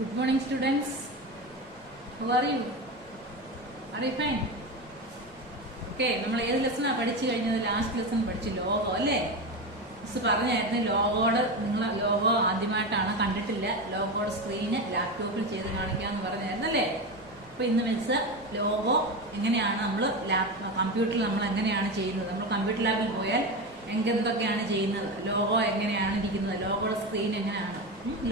Good morning, students. How are you? Are you fine? Okay, നമ്മൾ ഏത് ലെസണാണ് പഠിച്ചു കഴിഞ്ഞത്? ലാസ്റ്റ് ലെസൺ പഠിച്ചു ലോഗോ അല്ലേ? മിസ് പറഞ്ഞായിരുന്നു ലോഗോയുടെ നിങ്ങൾ ലോഗോ ആദ്യമായിട്ടാണ് കണ്ടിട്ടില്ല, ലോഗോയുടെ സ്ക്രീന് ലാപ്ടോപ്പിൽ ചെയ്ത് കാണിക്കാന്ന് പറഞ്ഞായിരുന്നു അല്ലേ? അപ്പൊ ഇന്ന് മിസ് ലോഗോ എങ്ങനെയാണ് നമ്മൾ കമ്പ്യൂട്ടറിൽ നമ്മൾ എങ്ങനെയാണ് ചെയ്യുന്നത്, നമ്മൾ കമ്പ്യൂട്ടർ ലാബിൽ പോയാൽ എന്തൊക്കെയാണ് ചെയ്യുന്നത്, ലോഗോ എങ്ങനെയാണ് ഇരിക്കുന്നത്, ലോഗോയുടെ സ്ക്രീൻ എങ്ങനെയാണ്,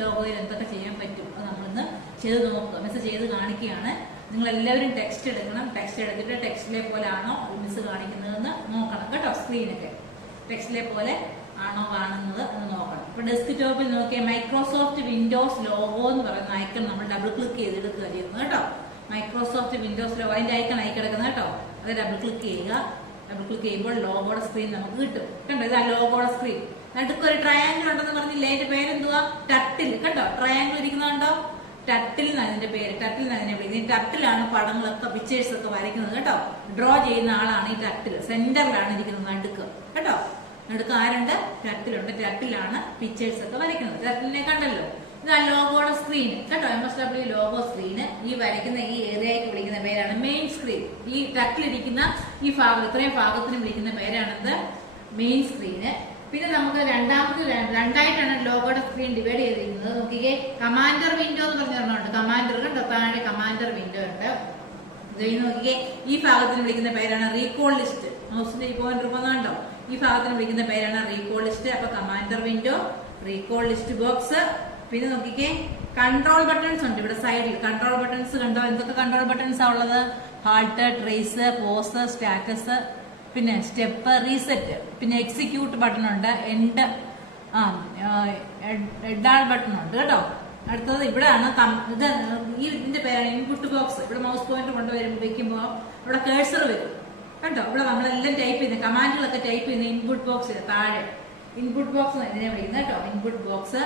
ലോഗോയിൽ എന്തൊക്കെ ചെയ്യാൻ പറ്റും, അത് നമ്മളിന്ന് ചെയ്ത് നോക്കുക. മിസ് ചെയ്ത് കാണിക്കുകയാണ്. നിങ്ങൾ എല്ലാവരും ടെക്സ്റ്റ് എടുക്കണം. ടെക്സ്റ്റ് എടുത്തിട്ട് ടെക്സ്റ്റിലെ പോലെ ആണോ മിസ് കാണിക്കുന്നതെന്ന് നോക്കണം കേട്ടോ. സ്ക്രീനൊക്കെ ടെക്സ്റ്റിലെ പോലെ ആണോ കാണുന്നത് എന്ന് നോക്കണം. ഇപ്പൊ ഡെസ്ക്ടോപ്പിൽ നോക്കിയാൽ മൈക്രോസോഫ്റ്റ് വിൻഡോസ് ലോഗോ എന്ന് പറയുന്ന ഐക്കൺ നമ്മൾ ഡബിൾ ക്ലിക്ക് ചെയ്തെടുക്കുക ചെയ്യുന്നത് കേട്ടോ. മൈക്രോസോഫ്റ്റ് വിൻഡോസ് ലോഗോ അതിന്റെ ഐക്കൺ ആയി കിടക്കുന്നത് കേട്ടോ. അത് ഡബിൾ ക്ലിക്ക് ചെയ്യുക. ഡബിൾ ക്ലിക്ക് ചെയ്യുമ്പോൾ ലോഗോയുടെ സ്ക്രീൻ നമുക്ക് കിട്ടും. കണ്ടോ, ഇതാ ലോഗോയുടെ സ്ക്രീൻ. നടുക്ക് ഒരു ട്രയാങ്കിൾ ഉണ്ടെന്ന് പറഞ്ഞില്ലേ? അതിന്റെ പേരെന്തുവാ? ടട്ടിൽ. കണ്ടോ, ട്രയാങ്കിൾ ഇരിക്കുന്നുണ്ടോ? ടട്ടിൽ എന്നാണ് അതിന്റെ പേര്. ടട്ടിൽ എന്നാണ് അതിനെ വിളിക്കുന്നത്. ഈ ടട്ടിലാണ് പടങ്ങളൊക്കെ പിക്ചേഴ്സ് ഒക്കെ വരയ്ക്കുന്നത് കേട്ടോ. ഡ്രോ ചെയ്യുന്ന ആളാണ് ഈ ടട്ടിൽ. സെന്ററിലാണ് ഇരിക്കുന്നത് നടുക്ക് കേട്ടോ. നടുക്ക് ആരുണ്ട്? ടട്ടിലുണ്ട്. ടട്ടിലാണ് പിക്ചേഴ്സ് ഒക്കെ വരയ്ക്കുന്നത്. ടട്ടിലിനെ കണ്ടല്ലോ. ഇതാ ലോഗോയുടെ സ്ക്രീൻ കേട്ടോ. MSW logo screen. ഈ വരയ്ക്കുന്ന ഈ ഏരിയയ്ക്ക് വിളിക്കുന്ന പേരാണ് മെയിൻ സ്ക്രീൻ. ഈ ടട്ടിലിരിക്കുന്ന ഈ ഭാഗം, ഇത്രയും ഭാഗത്തിന് വിളിക്കുന്ന പേരാണെന്ത്? Main screen. പിന്നെ നമുക്ക് രണ്ടായിട്ടാണ് ലോഗോയുടെ സ്ക്രീൻ ഡിവൈഡ് ചെയ്തിരിക്കുന്നത്. നോക്കിക്കേ, കമാൻഡർ വിൻഡോ എന്ന് പറഞ്ഞിട്ടുണ്ട്. കമാൻഡർ കണ്ടോ, താഴെ കമാൻഡർ വിൻഡോ ഉണ്ട്. നോക്കിക്കേ, ഈ ഭാഗത്തിന് വിളിക്കുന്ന പേരാണ് റീകോൾ ലിസ്റ്റ്. മൗസിന്റെ ഈ പോയിന്റ് കണ്ടോ? ഈ ഭാഗത്തിന് വിളിക്കുന്ന പേരാണ് റീകോൾ ലിസ്റ്റ്. അപ്പൊ commander window, recall list box. പിന്നെ നോക്കിക്കേ, കൺട്രോൾ ബട്ടൺസ് ഉണ്ട് ഇവിടെ സൈഡിൽ. കൺട്രോൾ ബട്ടൺസ് കണ്ടോ? എന്തൊക്കെ കൺട്രോൾ ബട്ടൺസ് ആ ഉള്ളത്? ഹാൾട്ട്, ട്രേസ്, പോസ്, സ്റ്റാറ്റസ്, പിന്നെ സ്റ്റെപ്പ്, റീസെറ്റ്, പിന്നെ എക്സിക്യൂട്ട് ബട്ടൺ ഉണ്ട്, എൻഡ് എഡാൾ ബട്ടൺ ഉണ്ട് കേട്ടോ. അടുത്തത് ഇവിടെയാണ് ഇതിന്റെ പേരാണ് ഇൻപുട്ട് ബോക്സ്. ഇവിടെ മൗസ് പോയിന്റ് വെക്കുമ്പോൾ ഇവിടെ കേഴ്സർ വരും കേട്ടോ. ഇവിടെ നമ്മളെല്ലാം ടൈപ്പ് ചെയ്യുന്ന കമാൻഡുകളൊക്കെ ടൈപ്പ് ചെയ്യുന്ന ഇൻപുട്ട് ബോക്സ് താഴെ ഇൻപുട്ട് ബോക്സ് ഇതിനെ വിളിക്കുന്നത് കേട്ടോ. Input box.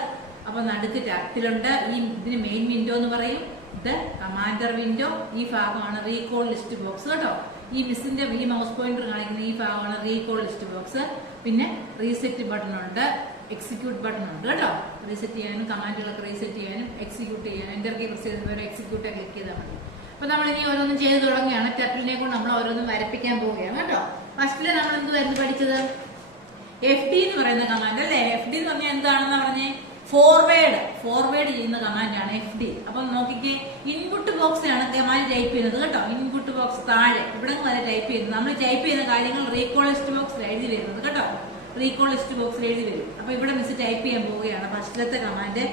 അപ്പൊ നടുക്ക് ടട്ടിലുണ്ട്. ഇതിന് മെയിൻ വിൻഡോ എന്ന് പറയും. ഇത് കമാൻഡർ വിൻഡോ. ഈ ഭാഗമാണ് റീകോൾ ലിസ്റ്റ് ബോക്സ് കേട്ടോ. ഈ മിസ്സിന്റെ ഈ മൗസ് പോയിന്റർ കാണിക്കുന്ന ഈ ഭാഗമാണ് റീകോൾ ലിസ്റ്റ് ബോക്സ്. പിന്നെ റീസെറ്റ് ബട്ടൺ ഉണ്ട്, എക്സിക്യൂട്ട് ബട്ടൺ ഉണ്ട് കേട്ടോ. റീസെറ്റ് ചെയ്യാനും കമാൻഡുകളൊക്കെ റീസെറ്റ് ചെയ്യാനും എക്സിക്യൂട്ട് ചെയ്യാനും എന്റർ കീ പ്രസ് ചെയ്ത് എക്സിക്യൂട്ട് ക്ലിക്ക് ചെയ്താൽ മതി. അപ്പൊ നമ്മൾ ഇനി ഓരോന്നും ചെയ്ത് തുടങ്ങുകയാണ്. ടട്ടിലിനെ കൊണ്ട് നമ്മൾ ഓരോന്നും വരപ്പിക്കാൻ പോവുകയാണ് കേട്ടോ. ഫസ്റ്റില് നമ്മൾ എന്തുവായിരുന്നു പഠിച്ചത്? FD എന്ന് പറയുന്ന കമാൻഡ് അല്ലേ? FD എന്ന് പറഞ്ഞാൽ എന്താണെന്ന് പറഞ്ഞേ? ഫോർവേഡ് ചെയ്യുന്ന കമാൻഡാണ് FD. അപ്പം നോക്കിക്കേ, ഇൻപുട്ട് ബോക്സിലാണ് കമാൻഡ് ടൈപ്പ് ചെയ്യുന്നത് കേട്ടോ. ഇൻപുട്ട് ബോക്സ് താഴെ ഇവിടെ വരെ ടൈപ്പ് ചെയ്യുന്നത്. നമ്മൾ ടൈപ്പ് ചെയ്യുന്ന കാര്യങ്ങൾ റീകോൾ ലിസ്റ്റ് ബോക്സിൽ എഴുതി വരുന്നത് കേട്ടോ. റീകോൾ ലിസ്റ്റ് ബോക്സിൽ എഴുതി വരും. അപ്പൊ ഇവിടെ മിസ് ടൈപ്പ് ചെയ്യാൻ പോവുകയാണ്. ഫസ്റ്റിലത്തെ കമാൻഡ്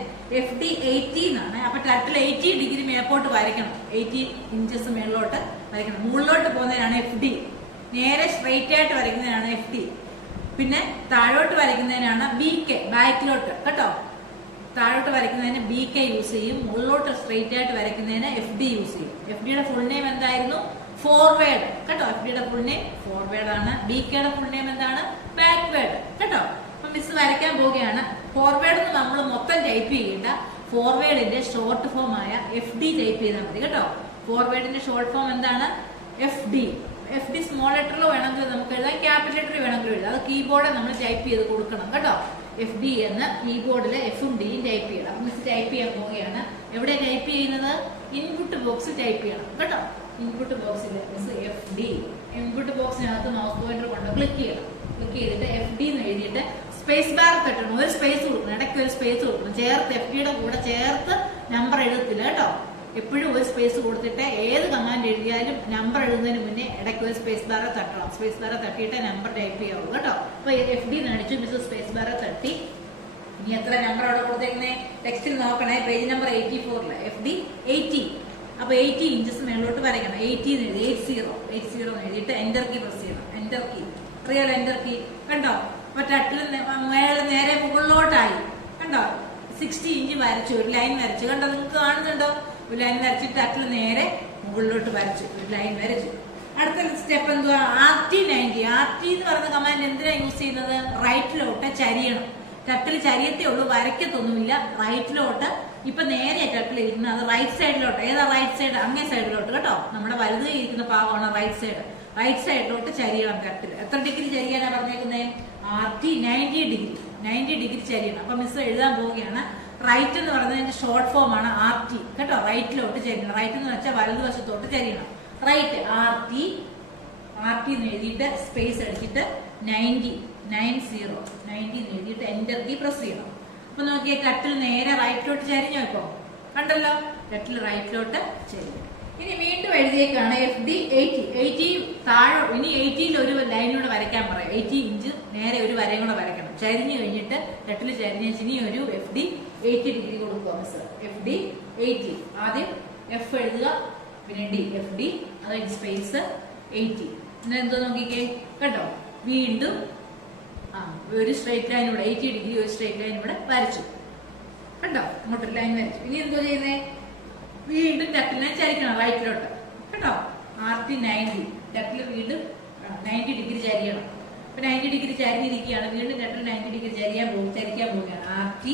FD 80 എന്നാണ്. അപ്പൊ ടട്ടിൽ 80 ഡിഗ്രി മേപ്പോട്ട് വരയ്ക്കണം. 80 ഇഞ്ചസ് മേളിലോട്ട് വരയ്ക്കണം. മുകളിലോട്ട് പോകുന്നതിനാണ് FD. നേരെ സ്ട്രെയിറ്റ് ആയിട്ട് വരയ്ക്കുന്നതിനാണ് FD. പിന്നെ താഴോട്ട് വരയ്ക്കുന്നതിനാണ് BK, ബാക്കിലോട്ട് കേട്ടോ. താഴോട്ട് വരയ്ക്കുന്നതിന് BK യൂസ് ചെയ്യും. മുകളിലോട്ട് സ്ട്രെയിറ്റ് ആയിട്ട് വരയ്ക്കുന്നതിന് FD യൂസ് ചെയ്യും. FDയുടെ ഫുൾ നെയിം എന്തായിരുന്നു? ഫോർവേഡ് കേട്ടോ. FDയുടെ ഫുൾ നെയിം ഫോർവേഡ് ആണ്. BKയുടെ ഫുൾ നെയിം എന്താണ്? ബാക്ക്വേഡ് കേട്ടോ. അപ്പൊ മിസ് വരയ്ക്കാൻ പോവുകയാണ്. ഫോർവേഡ് എന്ന് നമ്മൾ മൊത്തം ടൈപ്പ് ചെയ്യേണ്ട. ഫോർവേഡിന്റെ ഷോർട്ട് ഫോം ആയ FD ടൈപ്പ് ചെയ്താൽ മതി കേട്ടോ. ഫോർവേഡിന്റെ ഷോർട്ട് ഫോം എന്താണ്? FD സ്മോൾ ലെറ്ററിലോ വേണമെങ്കിൽ നമുക്ക് എഴുതാം, ക്യാപിറ്റൽ ലെറ്ററിൽ വേണമെങ്കിൽ എഴുതാം. അത് കീബോർഡിൽ നമ്മൾ ടൈപ്പ് ചെയ്ത് കൊടുക്കണം കേട്ടോ. FD എന്ന് കീബോർഡിൽ Fഉം Dയും ടൈപ്പ് ചെയ്യണം. അപ്പൊ മിസ് ടൈപ്പ് ചെയ്യാൻ പോവുകയാണ്. എവിടെ ടൈപ്പ് ചെയ്യുന്നത്? ഇൻപുട്ട് ബോക്സ് ടൈപ്പ് ചെയ്യണം കേട്ടോ. ഇൻപുട്ട് ബോക്സിൽ മിസ് FD. ഇൻപുട്ട് ബോക്സിനകത്ത് മൗസ് പോയിന്റർ കൊണ്ട് ക്ലിക്ക് ചെയ്യണം. ക്ലിക്ക് ചെയ്തിട്ട് FD എന്ന് എഴുതിയിട്ട് സ്പേസ് ബാർ തട്ടണം. ഒരു സ്പേസ് കൊടുക്കണം, ഇടയ്ക്ക് ഒരു സ്പേസ് കൊടുക്കണം. ചേർത്ത് FDയുടെ കൂടെ ചേർത്ത് നമ്പർ എഴുതത്തില്ല കേട്ടോ. എപ്പോഴും ഒരു സ്പേസ് കൊടുത്തിട്ട് ഏത് കമാൻഡ് എഴുതിയാലും നമ്പർ എഴുതുന്നതിന് മുന്നേ ഇടയ്ക്ക് ഒരു സ്പേസ് ബാർ തട്ടണം. സ്പേസ് ബാർ തട്ടിയിട്ട് നമ്പർ ടൈപ്പ് ചെയ്യാവുള്ളൂ കേട്ടോ. അപ്പൊ FD നടിച്ചു മിസ് സ്പേസ് ബാർ തട്ടി. ഇനി എത്ര നമ്പർ അവിടെ കൊടുത്തേക്കുന്നേ? ടെക്സ്റ്റിൽ നോക്കണേ. Page number 84 FD 80. അപ്പൊ 80 ഇഞ്ചസ് മേളിലോട്ട് വരയ്ക്കണം. 80 എന്ന് എഴുതി 80 എന്ന് എഴുതിയിട്ട് എന്റർ കീ പ്രസ് ചെയ്യണം. എന്റർ കീ അറിയാലോ, എന്റർ കീ കണ്ടോ. അപ്പൊ ടട്ടിൽ മേലെ നേരെ മുകളിലോട്ടായി കണ്ടോ. 60 ഇഞ്ച് വരച്ചു, ഒരു ലൈൻ വരച്ചു കണ്ടോ. നിങ്ങൾക്ക് കാണുന്നുണ്ടോ? ഒരു ലൈൻ വരച്ചിട്ട് ടട്ടിൽ നേരെ മുകളിലോട്ട് വരച്ചു, ഒരു ലൈൻ വരച്ചു. അടുത്ത സ്റ്റെപ്പ് എന്തുവാ? RT 90. RT എന്ന് പറയുന്ന കമാൻഡ് എന്തിനാ യൂസ് ചെയ്യുന്നത്? റൈറ്റിലോട്ട് ചരിയണം. ടട്ടിൽ ചരിയത്തേ ഉള്ളൂ, വരയ്ക്കത്തൊന്നുമില്ല. റൈറ്റിലോട്ട് ഇപ്പൊ നേരെ ടട്ടിൽ ഇരിക്കുന്നത് അത് റൈറ്റ് സൈഡിലോട്ട്. ഏതാ റൈറ്റ് സൈഡ്? അങ്ങേ സൈഡിലോട്ട് കേട്ടോ. നമ്മുടെ വലുത് ഇരിക്കുന്ന ഭാഗമാണ് റൈറ്റ് സൈഡ്. റൈറ്റ് സൈഡിലോട്ട് ചരിയണം ടട്ടിൽ. എത്ര ഡിഗ്രി ചരിയാനാ പറഞ്ഞേക്കുന്നത്? RT 90 ഡിഗ്രി ചരിയണം. അപ്പൊ മിസ് എഴുതാൻ പോവുകയാണ്. റൈറ്റ് എന്ന് പറയുന്നതിന്റെ ഷോർട്ട് ഫോം ആണ് RT കേട്ടോ. റൈറ്റിലോട്ട് ചരിയണം. റൈറ്റ് എന്ന് വെച്ചാൽ വലതുവശത്തോട്ട് ചരിയണം. റൈറ്റ് RT എന്ന് എഴുതിയിട്ട് സ്പേസ് അടിച്ചിട്ട് 90 എന്ന് എഴുതിയിട്ട് എന്റർ കീ പ്രസ് ചെയ്യണം. അപ്പൊ നോക്കിയേ കട്ടിൽ നേരെ റൈറ്റിലോട്ട് ചരിഞ്ഞോ? ഇപ്പൊ കണ്ടല്ലോ, കട്ടിൽ റൈറ്റിലോട്ട് ചരിഞ്ഞു. ഇനി വീണ്ടും എഴുതിയേക്കാണ് FD 80 താഴെ. ഇനി 80യിൽ ഒരു ലൈനൂടെ വരയ്ക്കാൻ പറയാം. 80 ഇഞ്ച് നേരെ ഒരു വരയും കൂടെ വരയ്ക്കണം. ചരിഞ്ഞു കഴിഞ്ഞിട്ട് കട്ടിൽ ചരിഞ്ഞ ഇനി ഒരു FD 80 ഡിഗ്രി കൊടുക്കുക മിസ്. FD 80 ആദ്യം F എഴുതുക, പിന്നെ D FD, അതായത് സ്പേസ് 80. എന്തോ നോക്കിക്കേ കേട്ടോ. വീണ്ടും ഒരു സ്ട്രൈറ്റ് ലൈൻ ഇവിടെ 80 ഡിഗ്രി ഒരു സ്ട്രൈറ്റ് ലൈൻ ഇവിടെ വരച്ചു കേട്ടോ. അങ്ങോട്ടൊരു ലൈൻ വരച്ചു. ഇനി എന്തോ ചെയ്യുന്നേ? വീണ്ടും ടക്കിലിനെ ചരിക്കണം റൈറ്റിലോട്ട് കേട്ടോ. RT 90 ടക്കിൽ വീണ്ടും 90 ഡിഗ്രി ചരിയണം. അപ്പൊ 90 ഡിഗ്രി ചരിഞ്ഞിരിക്കുകയാണ്. വീണ്ടും ടക്കിൽ 90 ഡിഗ്രി ചരിക്കാൻ പോവുകയാണ്. RT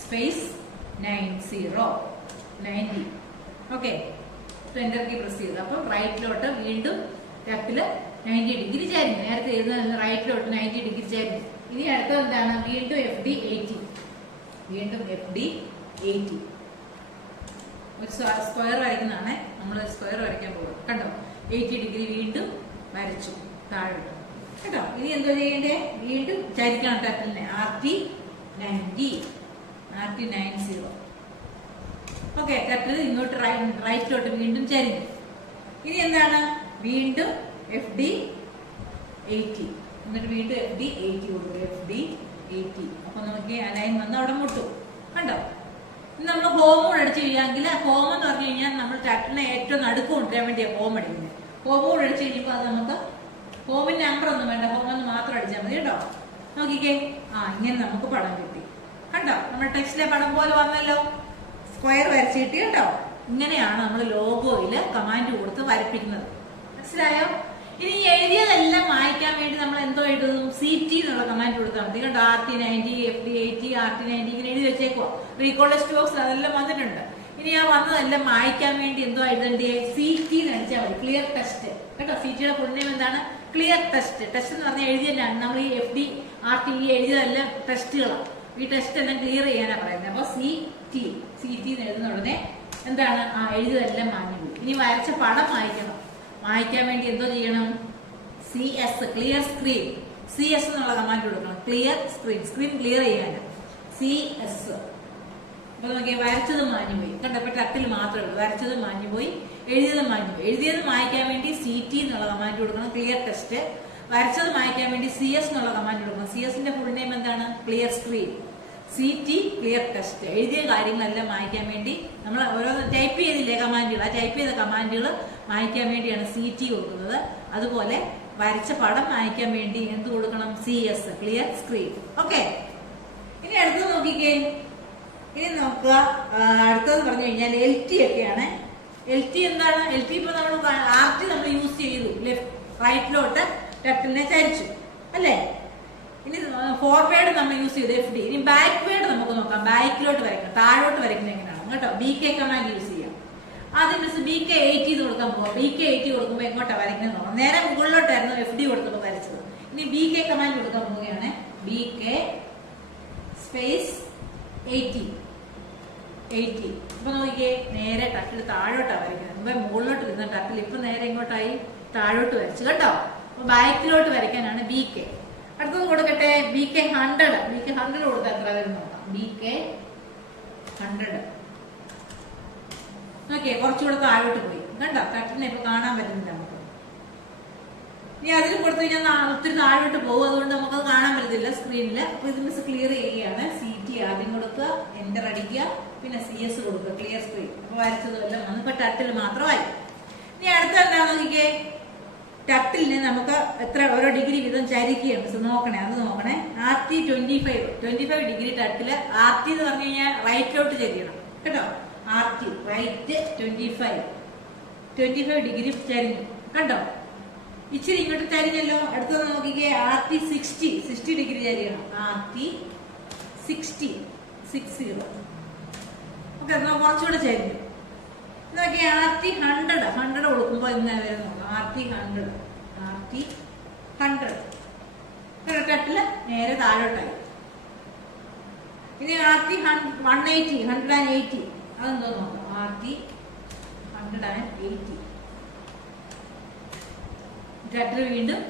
space 90. Okay, enter key press ചെയ്തു. അപ്പൊ റൈറ്റിലോട്ട് വീണ്ടും ടക്കില് 90 ഡിഗ്രി ചരിഞ്ഞു. നേരത്തെ എഴുതുന്ന റൈറ്റിലോട്ട് 90 ഡിഗ്രി ചരിഞ്ഞു. ഇനി അടുത്തത് എന്താണ്? വീണ്ടും FD 80. ഒരു സ്ക്വയർ വരയ്ക്കുന്നതാണ്. നമ്മൾ സ്ക്വയർ വരയ്ക്കാൻ പോകും കണ്ടോ. 80 ഡിഗ്രി വീണ്ടും വരച്ചു താഴെ കേട്ടോ. ഇനി എന്തോ ചെയ്യണ്ടേ? വീണ്ടും ചരിക്കണം ടക്കിലിനെ. RT 90. ഓക്കെ, ടക്കിൽ ഇങ്ങോട്ട് റൈറ്റിലോട്ട് വീണ്ടും ചരിഞ്ഞു. ഇനി എന്താണ്? വീണ്ടും FD 80. എന്നിട്ട് വീണ്ടും FD 80 കൊടുക്കും. FD 80. അപ്പൊ നമുക്ക് ആ ലൈൻ വന്ന് അവിടെ മുട്ടും കണ്ടോ. നമ്മൾ ഹോം കൂടെ അടിച്ചു കഴിയാമെങ്കിൽ ഹോം എന്ന് പറഞ്ഞു കഴിഞ്ഞാൽ നമ്മൾ ടട്ടിനെ ഏറ്റവും നടുക്ക് കൊണ്ടുവരാൻ വേണ്ടിയാണ് ഹോം അടിക്കുന്നത്. ഹോം കൂടെ അടിച്ചു കഴിയുമ്പോൾ അത് നമുക്ക് ഹോമിന്റെ നമ്പർ ഒന്നും വേണ്ട, ഹോം എന്ന് മാത്രം അടിച്ചാൽ മതി കേട്ടോ. നോക്കിക്കേ, ഇങ്ങനെ നമുക്ക് പടം കിട്ടി കണ്ടോ. നമ്മുടെ ടെക്സ്റ്റിലെ പടം പോലെ വന്നല്ലോ, സ്ക്വയർ വരച്ച് കിട്ടി കേട്ടോ. ഇങ്ങനെയാണ് നമ്മൾ ലോഗോയില് കമാൻഡ് കൊടുത്ത് വരപ്പിക്കുന്നത്. മനസ്സിലായോ? ഇനി എഴുതിയതെല്ലാം വായിക്കാൻ വേണ്ടി നമ്മൾ എന്തോ എഴുതും? CT എന്നുള്ള കമാൻഡ് കൊടുത്താൽ മതി കേട്ടോ. RT 90 FD 80 RT 90 ഇങ്ങനെ എഴുതി വെച്ചേക്കോ. റീകോൾ ടെക്സ്റ്റ് ബോക്സിൽ അതെല്ലാം വന്നിട്ടുണ്ട്. ഇനി ആ വന്നതെല്ലാം വായിക്കാൻ വേണ്ടി എന്തോ എഴുതണ്ടേ? CT എന്ന് അടിച്ചാൽ മതി. ക്ലിയർ ടെസ്റ്റ് കേട്ടോ. CTയുടെ ഫുൾ നെയിം എന്താണ്? Clear test. ടെസ്റ്റ് എന്ന് പറഞ്ഞാൽ എഴുതിയല്ലാണ് നമ്മൾ ഈ FD RT എഴുതിയതെല്ലാം ടെസ്റ്റുകളാണ്. ഈ ടെസ്റ്റ് എല്ലാം ക്ലിയർ ചെയ്യാനാണ് പറയുന്നത്. അപ്പൊ CT എന്ന് എഴുതുന്ന ഉടനെ എന്താണ്? എഴുതിയതെല്ലാം മാഞ്ഞു പോയി. ഇനി വരച്ച പടം വായിക്കണം. വായിക്കാൻ വേണ്ടി എന്തോ ചെയ്യണം? CS clear screen. CS എന്നുള്ള കമാൻഡ് കൊടുക്കണം. ക്ലിയർ സ്ക്രീൻ ക്ലിയർ ചെയ്യാൻ CS. അപ്പൊ നോക്കിയാൽ വരച്ചത് മാഞ്ഞുപോയി കണ്ടപ്പോ ടക്കിൽ മാത്രമേ ഉള്ളൂ. വരച്ചത് മാഞ്ഞുപോയി, എഴുതിയത് മാഞ്ഞുപോയി. എഴുതിയത് മായ്ക്കാൻ വേണ്ടി CT എന്നുള്ള കമാൻഡ് കൊടുക്കണം. Clear test. വരച്ചത് മായ്ക്കാൻ വേണ്ടി CS എന്നുള്ള കമാൻഡ് കൊടുക്കണം. CSന്റെ ഫുൾ നെയിം എന്താണ്? Clear screen. CT clear test. എഴുതിയ കാര്യങ്ങളെല്ലാം മായ്ക്കാൻ വേണ്ടി നമ്മൾ ഓരോന്ന് ടൈപ്പ് ചെയ്തില്ലേ കമാൻഡുകൾ, ആ ടൈപ്പ് ചെയ്ത കമാൻഡുകൾ മായ്ക്കാൻ വേണ്ടിയാണ് CT കൊടുക്കുന്നത്. അതുപോലെ വരച്ച പടം മായ്ക്കാൻ വേണ്ടി എന്ത് കൊടുക്കണം? CS clear screen. ഓക്കെ, ഇനി അടുത്തത് നോക്കിക്കേ. ഇനി നോക്കുക, അടുത്തത് പറഞ്ഞു കഴിഞ്ഞാൽ LT ഒക്കെയാണ്. LT എന്താണ്? LT ഇപ്പൊ നമ്മൾ RT നമ്മൾ യൂസ് ചെയ്തു. റൈറ്റിലോട്ട് ടക്കിലിനെ ചരിച്ചു അല്ലേ. ഇനി ഫോർവേഡ് നമ്മൾ യൂസ് ചെയ്ത് FD. ഇനി ബാക്ക്വേഡ് നമുക്ക് നോക്കാം. ബാക്കിലോട്ട് വരയ്ക്കണം, താഴോട്ട് വരയ്ക്കുന്നത് എങ്ങനെയാണ് കേട്ടോ. BK കമാൻഡ് യൂസ് ചെയ്യാം. ആദ്യം മിസ് BK 80 കൊടുക്കാൻ പോവാം. BK 80 കൊടുക്കുമ്പോൾ എങ്ങോട്ടാണ് വരയ്ക്കുന്നത് നോക്കാം. നേരെ മുകളിലോട്ടായിരുന്നു FD കൊടുത്തപ്പോൾ വരച്ചത്. ഇനി BK കമാൻഡ് കൊടുക്കാൻ പോവുകയാണ്. BK space 80. അപ്പൊ നോക്കിക്കേ, നേരെ ടക്കിൽ താഴോട്ടാണ് വരയ്ക്കുന്നത്. മുമ്പേ മുകളിലോട്ട് വരുന്ന ടക്കിൽ ഇപ്പൊ നേരെ ഇങ്ങോട്ടായി താഴോട്ട് വരച്ചു കേട്ടോ. അപ്പൊ ബാക്കിലോട്ട് വരയ്ക്കാനാണ് BK. അടുത്തത് കൊടുക്കട്ടെ BK 100. BK 100 കൊടുത്താൽ എത്ര വരും നോക്കാം. BK 100 ഓക്കെ, കുറച്ചുകൂടെ താഴോട്ട് പോയി കണ്ടോ. ടക്കിനെ ഇപ്പൊ കാണാൻ പറ്റുന്നില്ല നമുക്ക്. ഇനി അതിൽ കൊടുത്തു കഴിഞ്ഞാൽ ഒത്തിരി താഴോട്ട് പോകും, അതുകൊണ്ട് നമുക്കത് കാണാൻ പറ്റത്തില്ല സ്ക്രീനിൽ. അപ്പൊ ഇത് മിസ് ക്ലിയർ ചെയ്യുകയാണ്. CT ആദ്യം കൊടുക്കുക, എന്റർ അടിക്കുക, പിന്നെ CS കൊടുക്കുക, ക്ലിയർ സ്ക്രീൻ. അപ്പൊ വരച്ചതെല്ലാം വന്നു. ഇപ്പൊ ടട്ടിൽ മാത്രമായി. ഇനി അടുത്ത എന്താണെന്ന് നോക്കിക്കേ, ടട്ടിലിന് നമുക്ക് എത്ര ഓരോ ഡിഗ്രി വീതം ചരിക്കുകയാണ് മിസ് നോക്കണേ. അത് നോക്കണേ. RT 25 degree ടട്ടില്. RT എന്ന് പറഞ്ഞു കഴിഞ്ഞാൽ റൈറ്റിലോട്ട് ചരിയണം കേട്ടോ. RT റൈറ്റ് 25 ഡിഗ്രി ചരിഞ്ഞു കണ്ടോ. ഇച്ചിരി ഇങ്ങോട്ട് ചരിഞ്ഞല്ലോ. അടുത്തത് നോക്കിക്കേ, RT 60 ഡിഗ്രി ചരിയണം. RT 60 ഓക്കെ, കുറച്ചുകൂടെ ചരിഞ്ഞു. നോക്കിയേ, RT 100 കൊടുക്കുമ്പോൾ എന്നാ വരും നോക്കാം. RT 100 ടട്ടില് നേരെ താഴോട്ടായി. ഇനി RT 180, 180 അതെന്തോ നോക്കാം. RT 180 ഷട്ടർ വീണ്ടും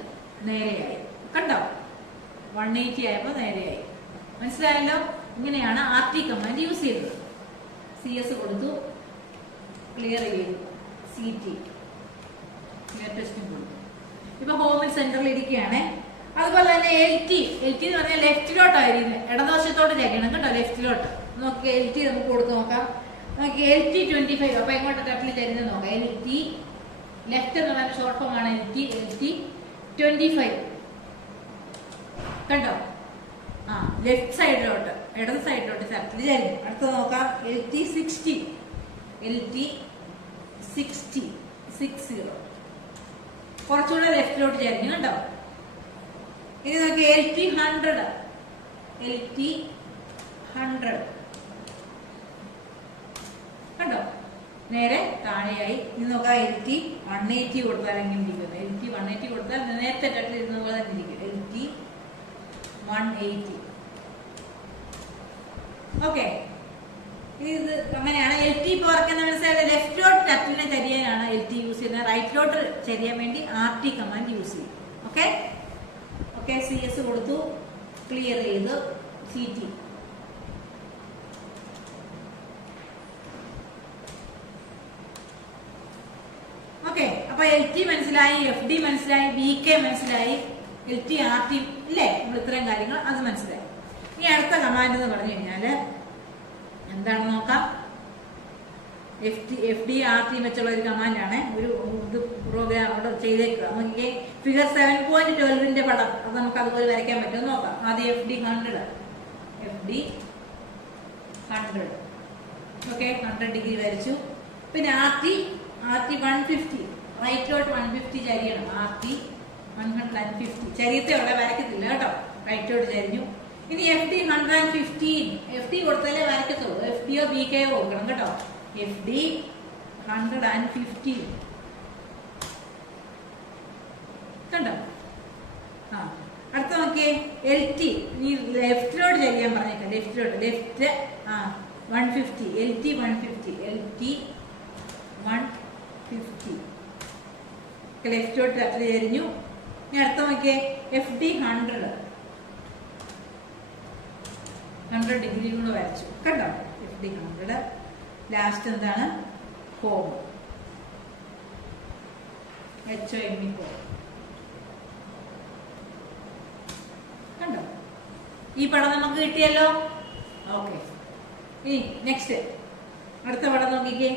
നേരെയായി. കണ്ടോ? 180 ആയപ്പോൾ നേരെയായി. മനസ്സിലായല്ലോ? ഇങ്ങനെയാണ് RT കമാൻഡ് യൂസ് ചെയ്തത്. CS കൊടുത്തു, ക്ലിയർ ചെയ്തു. CT ക്ലിയർ ടെസ്റ്റും കൊടുത്തു. ഇപ്പൊ ഹോമിൽ സെന്ററിൽ ഇരിക്കുകയാണ്. അതുപോലെ തന്നെ LT എന്ന് പറഞ്ഞാൽ ലെഫ്റ്റിലോട്ടായിരിക്കും, ഇടതുവശത്തോട്ട് ചരിയണം കേട്ടോ. ലെഫ്റ്റിലോട്ട് നോക്കി LT നമുക്ക് കൊടുത്ത് നോക്കാം. നോക്കി LT 25. അപ്പൊ എങ്ങോട്ട് ടട്ടിൽ തരുന്നത് നോക്കാം. LT ലെഫ്റ്റ് എന്ന് പറഞ്ഞ ഷോർട്ട് ഫോം ആണ്. LT 25 കണ്ടോ? ലെഫ്റ്റ് സൈഡിലോട്ട്, ഇടത് സൈഡിലോട്ട് ടട്ടിൽ ചരിഞ്ഞു. അടുത്ത നോക്കാം. LT 60 കുറച്ചുകൂടെ ലെഫ്റ്റിലോട്ട് ചരിഞ്ഞു. കണ്ടോ? ഇനി നോക്കി LT 100 കണ്ടോ? നേരെ താഴെയായി. ഇനി നോക്കാം. LT 180 കൊടുത്താൽ എങ്ങനെ ഇരിക്കുന്നത്? LT 180 കൊടുത്താൽ നേരത്തെ ടട്ടിൽ ഇരുന്ന പോലെ തന്നെ ഇരിക്കും. LT 180. ഓക്കെ, ഇത് അങ്ങനെയാണ്. LT ഇപ്പോൾ വർക്കുന്ന മനസ്സിലായത്. ലെഫ്റ്റിലോട്ട് ടട്ടിലിനെ ചരിയാനാണ് LT യൂസ് ചെയ്യുന്നത്. റൈറ്റിലോട്ട് ചരിയാൻ വേണ്ടി RT കമാൻഡ് യൂസ് ചെയ്യും. ഓക്കെ, CS കൊടുത്തു, ക്ലിയർ ചെയ്തു. CT okay. അപ്പൊ LT മനസ്സിലായി, FD മനസ്സിലായി, BK മനസ്സിലായി, LT RT ഇല്ലേ? നമ്മൾ ഇത്രയും കാര്യങ്ങൾ അത് മനസ്സിലായി. ഇനി അടുത്ത കമാൻഡ് എന്ന് പറഞ്ഞു കഴിഞ്ഞാല് എന്താണെന്ന് നോക്കാം. FD RT വെച്ചുള്ള ഒരു കമാൻഡാണ്. ഒരു ഇത് പ്രോഗ്രാം അവിടെ ചെയ്തേക്കുക. നോക്കിക്കേ, ഫിഗർ 7.12ന്റെ പടം അത് നമുക്ക് അതുപോലെ വരയ്ക്കാൻ പറ്റും. നോക്കാം. ആദ്യം FD 100 ഓക്കെ, 100 ഡിഗ്രി വരച്ചു. പിന്നെ RT 150 റൈറ്റിലോട്ട് 150 ചരിയണം. RT 150 ചരിയത്തെ അവിടെ വരയ്ക്കത്തില്ല കേട്ടോ. റൈറ്റിലോട്ട് ചരിഞ്ഞു. ഇനി FD 115. FD കൊടുത്താലേ വരയ്ക്കത്തുള്ളൂ. FDയോ BKയോ കൊടുക്കണം കേട്ടോ. FD 115 കണ്ടോ? അടുത്ത നോക്കിയേ. LT ഇനി ലെഫ്റ്റിലോട്ട് ചരിയാൻ പറഞ്ഞേക്കാം. ലെഫ്റ്റ് 150. LT 150 ലെഫ്റ്റിലോട്ട് ടച്ചിൽ ചരിഞ്ഞു. ഇനി അടുത്ത നോക്കിയേ. FD 100 ഡിഗ്രി കൂടെ വരച്ചു. കണ്ടോ? FD 100. ലാസ്റ്റ് എന്താണ്? ഹോം. HOME home. കണ്ടോ? ഈ പടം നമുക്ക് കിട്ടിയല്ലോ. ഓക്കെ, ഇനി നെക്സ്റ്റ് അടുത്ത പടം നോക്കിക്കേ.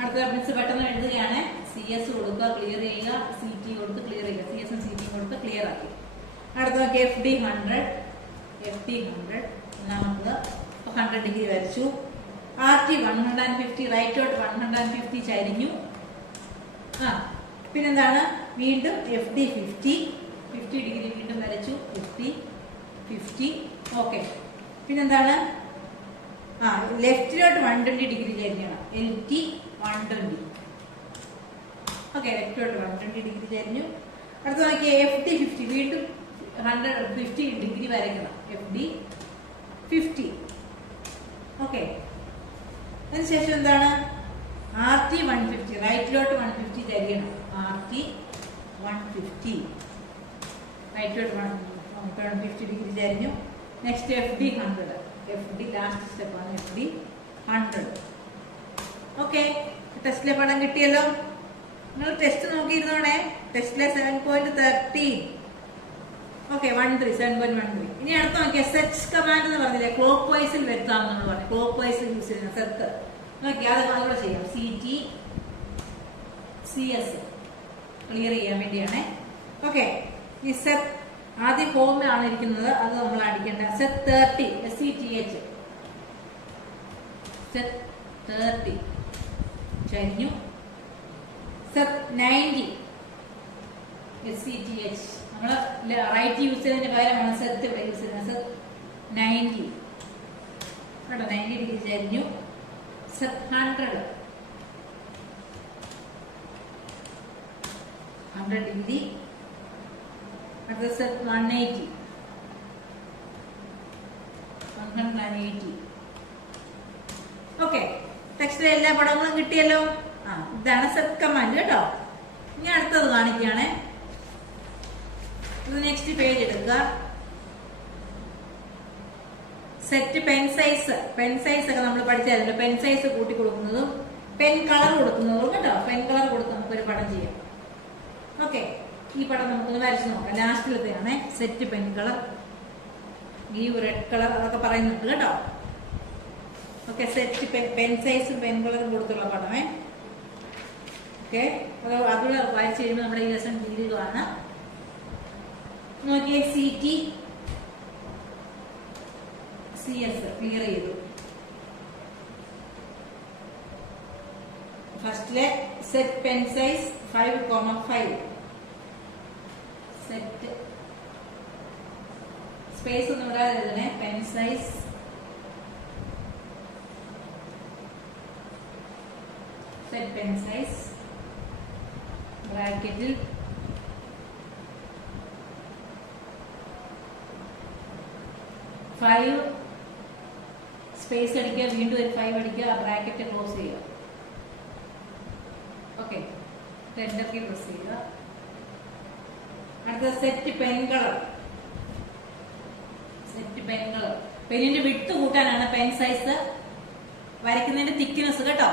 അടുത്ത മിസ് പെട്ടെന്ന് എഴുതുകയാണ്. CS കൊടുക്കുക, ക്ലിയർ ചെയ്യുക. CT കൊടുത്ത് ക്ലിയർ ചെയ്യുക. CS ഉം CT കൊടുത്ത് ക്ലിയർ ആക്കി. അടുത്ത നോക്കി. FD 100 ഒന്നാമത് 100 ഡിഗ്രി വരച്ചു. RT 150 റൈറ്റോട്ട് 150 ചരിഞ്ഞു. പിന്നെന്താണ്? വീണ്ടും FD 50 ഡിഗ്രി വീണ്ടും വരച്ചു. FD 50. ഓക്കെ, പിന്നെന്താണ്? ലെഫ്റ്റിലോട്ട് 120 ഡിഗ്രി ചരിഞ്ഞണം. LT 120. ഓക്കെ, ലെഫ്റ്റിലോട്ട് 120 ഡിഗ്രി ചരിഞ്ഞു. അടുത്ത നോക്കിയാൽ FD 50 വീണ്ടും 150 ഡിഗ്രി വരയ്ക്കണം. FD 50. ഓക്കെ, അതിനുശേഷം എന്താണ്? RT 150 റൈറ്റിലോട്ട് 150 ചരിയണം. RT 150 റൈറ്റിലോട്ട് 150 ഡിഗ്രി ചരിഞ്ഞു. Next FD 100. FD ലാസ്റ്റ് സ്റ്റെപ്പാണ്. FD 100. ഓക്കെ, ടെസ്റ്റിലെ പടം കിട്ടിയല്ലോ. നിങ്ങൾ ടെസ്റ്റ് നോക്കിയിരുന്നോടെ. ടെസ്റ്റിലെ 7.13. ഓക്കെ, 7.13. ഇനി അടുത്ത നോക്കിയാൽ സെർച്ച് കമാൻഡ് എന്ന് പറഞ്ഞില്ലേ, ക്ലോക്ക് വൈസിൽ വരുത്താമെന്ന് പറഞ്ഞു. ക്ലോക്ക് വൈസിൽ യൂസ് ചെയ്യുന്ന സെർച്ച് നോക്കി അതുപോലെ ചെയ്യാം. CT CS ക്ലിയർ ചെയ്യാൻ വേണ്ടിയാണ്. ഓക്കെ, ഈ സെറ്റ് ആദ്യം ഹോമിലാണ് ഇരിക്കുന്നത്, അത് നമ്മൾ അടിക്കേണ്ട. സെറ്റ് 30 SETH സെറ്റ് 30 ചരിഞ്ഞു. സെറ്റ് 90 SETH നമ്മൾ റൈറ്റ് യൂസ് ചെയ്തതിന് പകരമാണ് സെറ്റ് ഇവിടെ യൂസ് ചെയ്യുന്നത്. സെറ്റ് 90 കേട്ടോ, 90 ഡിഗ്രി ചരിഞ്ഞു. Set 100 degree. അടുത്ത സെറ്റ് 180 180. ഓക്കെ, ടെക്സ്റ്റിലെ എല്ലാ പടങ്ങളും കിട്ടിയല്ലോ. ഇതാണ് സെറ്റ് കമാൻഡ് കേട്ടോ. ഇനി അടുത്തത് കാണിക്കുകയാണേ. ഇത് നെക്സ്റ്റ് പേജ് എടുക്കുക. Set pen size. Pen size ഒക്കെ നമ്മൾ പഠിച്ചായിരുന്നു. പെൻ സൈസ് കൂട്ടി കൊടുക്കുന്നതും പെൻ കളർ കൊടുക്കുന്നതും കേട്ടോ. പെൻ കളർ കൊടുത്ത് നമുക്കൊരു പടം ചെയ്യാം. ഓക്കെ, ഈ പടം നമുക്കൊന്ന് വരച്ച് നോക്കാം. ലാസ്റ്റിലത്തെയാണേ. Set pen colour, give red colour, അതൊക്കെ പറയുന്നുണ്ട് കേട്ടോ. ഓക്കെ, സെറ്റ് പെൻ സൈസും പെൻ കളറും കൊടുത്തുള്ള പടമേ. ഓക്കെ, അതുകൂടെ വായിച്ചു കഴിയുമ്പോൾ നമ്മുടെ ഈ ലെസൺ തീരുകയാണ്. നോക്കിയേ, CT CS ക്ലിയർ ചെയ്തു. ഫസ്റ്റിലെ set pen size 5,5. Set space ഒന്നും ഇവിടെ എഴുതണേ. Pen size set pen size ബ്രാക്കറ്റിൽ 5 സ്പേസ് അടിക്കുക, വീണ്ടും ഒരു 5 അടിക്കുക, ബ്രാക്കറ്റ് ക്ലോസ് ചെയ്യുക. ഓക്കെ, എന്റർ കീ പ്രസ് ചെയ്യുക. അടുത്ത set pen colour. Set pen colour പെന്നിന്റെ വിഡ്ത് കൂട്ടാനാണ് പെൻ സൈസ്. വരയ്ക്കുന്നതിന്റെ തിക്നെസ് കേട്ടോ.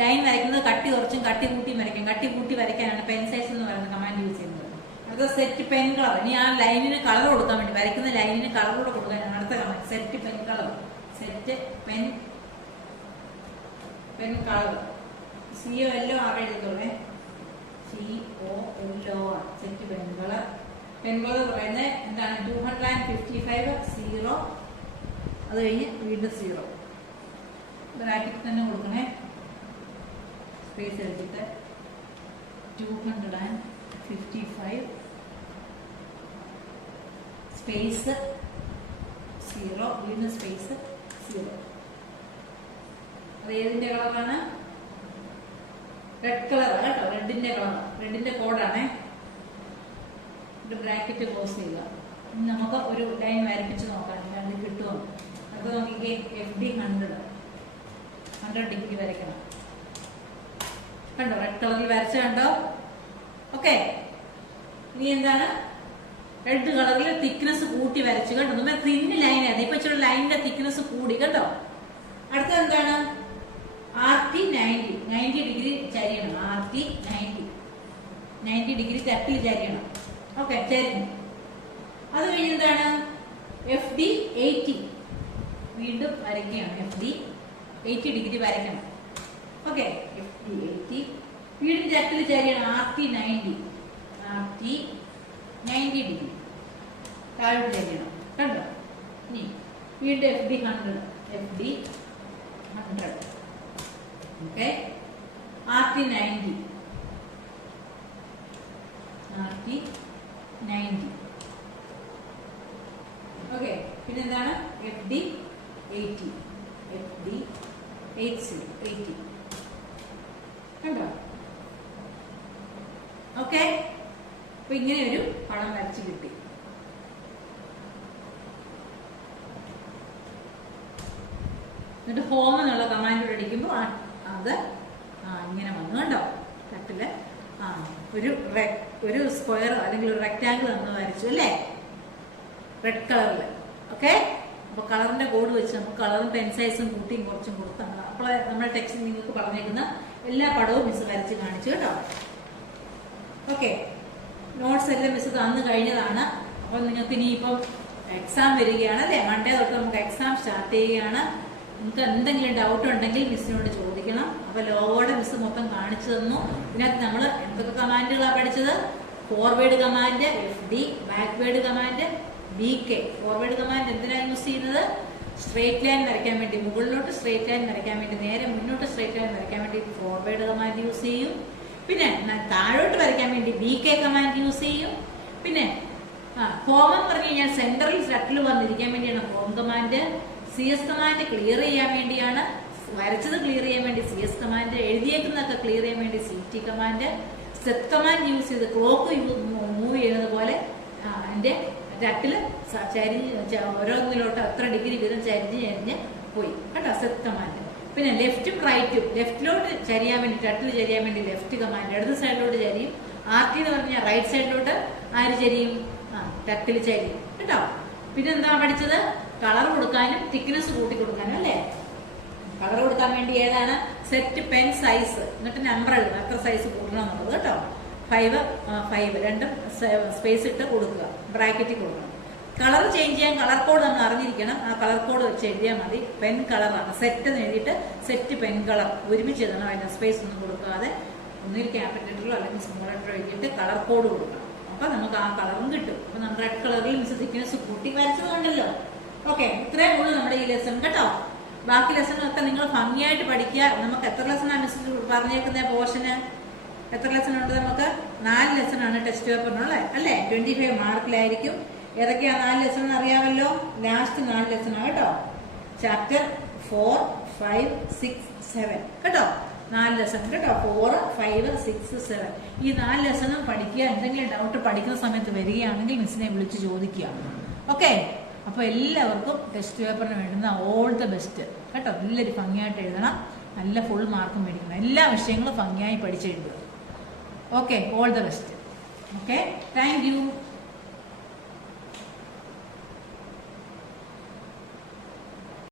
ലൈൻ വരയ്ക്കുന്നത് കട്ടി കുറച്ചും കട്ടി കൂട്ടിയും വരയ്ക്കും. കട്ടി കൂട്ടി വരയ്ക്കാനാണ് പെൻ സൈസ് എന്ന് പറയുന്ന കമാൻഡ് യൂസ് ചെയ്യുന്നത്. അടുത്ത സെറ്റ് പെൻ കളർ. ഇനി ആ ലൈനിന് കളർ കൊടുക്കാൻ വേണ്ടി, വരയ്ക്കുന്ന ലൈനിന് കളർ കൂടെ കൊടുക്കാനാണ് അടുത്ത command. Set pen colour. Set pen colour. COLOR എഴുതുള്ളേ. COLOR. Set pen colour. Pen colour പറയുന്നത് എന്താണ്? 255 0. അത് കഴിഞ്ഞ് വീണ്ടും 0. ബ്രാക്കറ്റ് തന്നെ കൊടുക്കണേ. സ്പേസ് എടുത്തിട്ട് 255 സ്പേസ് 0, വീണ്ടും സ്പേസ് 0. അത് ഏതിന്റെ കളറാണ്? റെഡ് കളർ കേട്ടോ. റെഡിന്റെ കളർ, റെഡിന്റെ കോഡാണേ. ബ്രാക്കറ്റ് ക്ലോസ് ചെയ്യുക. നമുക്ക് ഒരു ലൈൻ വരപ്പിച്ച് നോക്കാം രണ്ട് കിട്ടുമോ. അത് നോക്കിക്കേ. FD 100 ഡിഗ്രി വരയ്ക്കണം. കണ്ടോ, റെഡ് കളറിൽ വരച്ച കണ്ടോ. ഓക്കെ, ഇനി എന്താണ്? റെഡ് കളറിൽ തിക്നെസ് കൂട്ടി വരച്ചു കേട്ടോ. നമ്മൾ തിന്ന് ലൈൻ ആയിരുന്നു, ഇപ്പൊ ഇച്ചിരി ലൈനിന്റെ തിക്നെസ് കൂടി കേട്ടോ. അടുത്തത് എന്താണ്? RT 90 ഡിഗ്രി ചരിയണം. RT 90 ഡിഗ്രി തട്ടിൽ ചരിയണം. ഓക്കെ, ചരിഞ്ഞു. അത് കഴിഞ്ഞ് എന്താണ്? FD 80 വീണ്ടും വരയ്ക്കുകയാണ്. FD 80 ഡിഗ്രി വരയ്ക്കണം. ഓക്കെ, FD 80 വീണ്ടും തട്ടിൽ ചരിയണം. RT 90 ഡിഗ്രി താഴോട്ട് ചരിയണം. കണ്ടോ? ഇനി വീണ്ടും FD 100. Okay, RT 90. ഓക്കെ, പിന്നെ എന്താണ്? FD 80. കണ്ടോ? ഓക്കെ, അപ്പൊ ഇങ്ങനെ ഒരു പടം വരച്ച് കിട്ടി. എന്നിട്ട് ഹോം എന്നുള്ള കമാൻഡ് അടിക്കുമ്പോൾ അത് ഇങ്ങനെ വന്നു കണ്ടോ. തട്ടില് ഒരു സ്ക്വയർ അല്ലെങ്കിൽ ഒരു റെക്ടാങ്കിൾ നമ്മൾ വരച്ചു അല്ലേ, റെഡ് കളറിൽ. ഓക്കെ, അപ്പൊ കളറിന്റെ കോഡ് വെച്ച് നമുക്ക് കളറും പെൻ സൈസും കൂട്ടിയും കുറച്ചും കൊടുത്താണ്. അപ്പോൾ നമ്മുടെ ടെക്സ്റ്റ് നിങ്ങൾക്ക് പറഞ്ഞേക്കുന്ന എല്ലാ പടവും മിസ് വരച്ച് കാണിച്ചു കേട്ടോ. ഓക്കെ, നോട്ട്സ് എല്ലാം മിസ് തന്നു കഴിഞ്ഞതാണ്. അപ്പൊ നിങ്ങൾക്ക് ഇനിയിപ്പം എക്സാം വരികയാണ് അല്ലേ. മൺഡേ തൊട്ട് നമുക്ക് എക്സാം സ്റ്റാർട്ട് ചെയ്യുകയാണ്. നിങ്ങൾക്ക് എന്തെങ്കിലും ഡൗട്ട് ഉണ്ടെങ്കിൽ മിസ്സിനോട് ചോദിക്കണം. അപ്പൊ ലോഗോടെ മിസ് മൊത്തം കാണിച്ചു തന്നു. ഇതിനകത്ത് നമ്മൾ എന്തൊക്കെ കമാൻഡുകളാണ് പഠിച്ചത്? Forward command, FD, backward command, BK. Forward command എന്തിനാണ് യൂസ് ചെയ്യുന്നത്? സ്ട്രേറ്റ് ലൈൻ വരയ്ക്കാൻ വേണ്ടി, മുകളിലോട്ട് സ്ട്രേറ്റ് ലൈൻ വരയ്ക്കാൻ വേണ്ടി, നേരെ മുന്നോട്ട് സ്ട്രേറ്റ് ലൈൻ വരയ്ക്കാൻ വേണ്ടി ഫോർവേഡ് കമാൻഡ് യൂസ് ചെയ്യും. പിന്നെ താഴോട്ട് വരയ്ക്കാൻ വേണ്ടി BK കമാൻഡ് യൂസ് ചെയ്യും. പിന്നെ ഹോം എന്ന് പറഞ്ഞു കഴിഞ്ഞാൽ സെന്ററിൽ സെറ്റിൽ വന്നിരിക്കാൻ വേണ്ടിയാണ് home command. CS command clear ചെയ്യാൻ വേണ്ടിയാണ്, വരച്ചത് ക്ലിയർ ചെയ്യാൻ വേണ്ടി CS കമാൻഡ്, എഴുതിയേക്കുന്നതൊക്കെ ക്ലിയർ ചെയ്യാൻ വേണ്ടി CT command. Set command use ചെയ്ത് ക്ലോക്ക് മൂവ് ചെയ്യുന്നത് പോലെ അതിന്റെ രട്ടില് ചരിഞ്ഞ് ഓരോന്നിലോട്ട് എത്ര ഡിഗ്രി വീതം ചരിഞ്ഞ് പോയി കേട്ടോ. Set command. പിന്നെ ലെഫ്റ്റും റൈറ്റും, ലെഫ്റ്റിലോട്ട് ചരിയാൻ വേണ്ടി രട്ടിൽ ചരിയാൻ വേണ്ടി ലെഫ്റ്റ് കമാൻഡ്, ഇടത് സൈഡിലോട്ട് ചരിയും. RT എന്ന് പറഞ്ഞാൽ റൈറ്റ് സൈഡിലോട്ട് ആര് ചരിയും? രട്ടിൽ ചരിയും കേട്ടോ. പിന്നെ എന്താ പഠിച്ചത്? കളർ കൊടുക്കാനും തിക്നെസ് കൂട്ടി കൊടുക്കാനും അല്ലേ? കളർ കൊടുക്കാൻ വേണ്ടി ഏതാണ്? സെറ്റ് പെൻ സൈസ്, എന്നിട്ട് നമ്പർ എഴുതുക, എത്ര സൈസ് കൂട്ടണം എന്നുള്ളത് കേട്ടോ. 5 രണ്ടും സ്പേസ് ഇട്ട് കൊടുക്കുക, ബ്രാക്കറ്റിൽ കൊടുക്കണം. കളർ ചേഞ്ച് ചെയ്യാൻ കളർ കോഡ് നമ്മൾ അറിഞ്ഞിരിക്കണം. ആ കളർ കോഡ് വെച്ച് എഴുതിയാൽ മതി. പെൻ കളറാണ് സെറ്റ് എന്ന് എഴുതിയിട്ട് സെറ്റ് പെൻ കളർ ഒരുമിച്ച് എഴുതണം. അതിന് സ്പേസ് ഒന്നും കൊടുക്കാതെ ഒന്നിൽ ക്യാപിറ്റൽ ലെറ്ററോ അല്ലെങ്കിൽ സ്മോൾ ലെറ്ററോ എഴുതിയിട്ട് കളർ കോഡ് കൊടുക്കണം. അപ്പൊ നമുക്ക് ആ കളറും കിട്ടും. അപ്പൊ നമ്മൾ റെഡ് കളറിൽ മിസ് തിക്നെസ് കൂട്ടി വരച്ചത് കണ്ടല്ലോ. ഓക്കെ, ഇത്രയും ഉള്ളൂ നമ്മുടെ ഈ ലെസൺ കേട്ടോ. ബാക്കി ലെസണൊക്കെ നിങ്ങൾ ഭംഗിയായിട്ട് പഠിക്കുക. നമുക്ക് എത്ര ലെസണാണ് മിസ് പറഞ്ഞേക്കുന്ന പോർഷന്? എത്ര ലെസൺ ഉണ്ട്? നമുക്ക് 4 ലെസൺ ആണ് ടെസ്റ്റ് പേപ്പറിനുള്ളത് അല്ലേ? 25 മാർക്കിലായിരിക്കും. ഏതൊക്കെയാ 4 ലെസൺ അറിയാമല്ലോ? ലാസ്റ്റ് 4 ലെസൺ ആണ് കേട്ടോ. ചാപ്റ്റർ 4, 5, 6, 7 കേട്ടോ. 4 ലെസൺ കേട്ടോ. 4, 5, 6, 7 ഈ 4 ലെസണും പഠിക്കുക. എന്തെങ്കിലും ഡൗട്ട് പഠിക്കുന്ന സമയത്ത് വരികയാണെങ്കിൽ മിസ്സിനെ വിളിച്ച് ചോദിക്കുക. ഓക്കെ, അപ്പൊ എല്ലാവർക്കും ടെസ്റ്റ് പേപ്പറിന് വേണ്ടുന്ന ഓൾ ദ ബെസ്റ്റ് കേട്ടോ. എല്ലാവരും ഭംഗിയായിട്ട് എഴുതണം, നല്ല ഫുൾ മാർക്കും മേടിക്കണം. എല്ലാ വിഷയങ്ങളും ഭംഗിയായി പഠിച്ചെഴുതുക. Okay, all the best. Okay, thank U.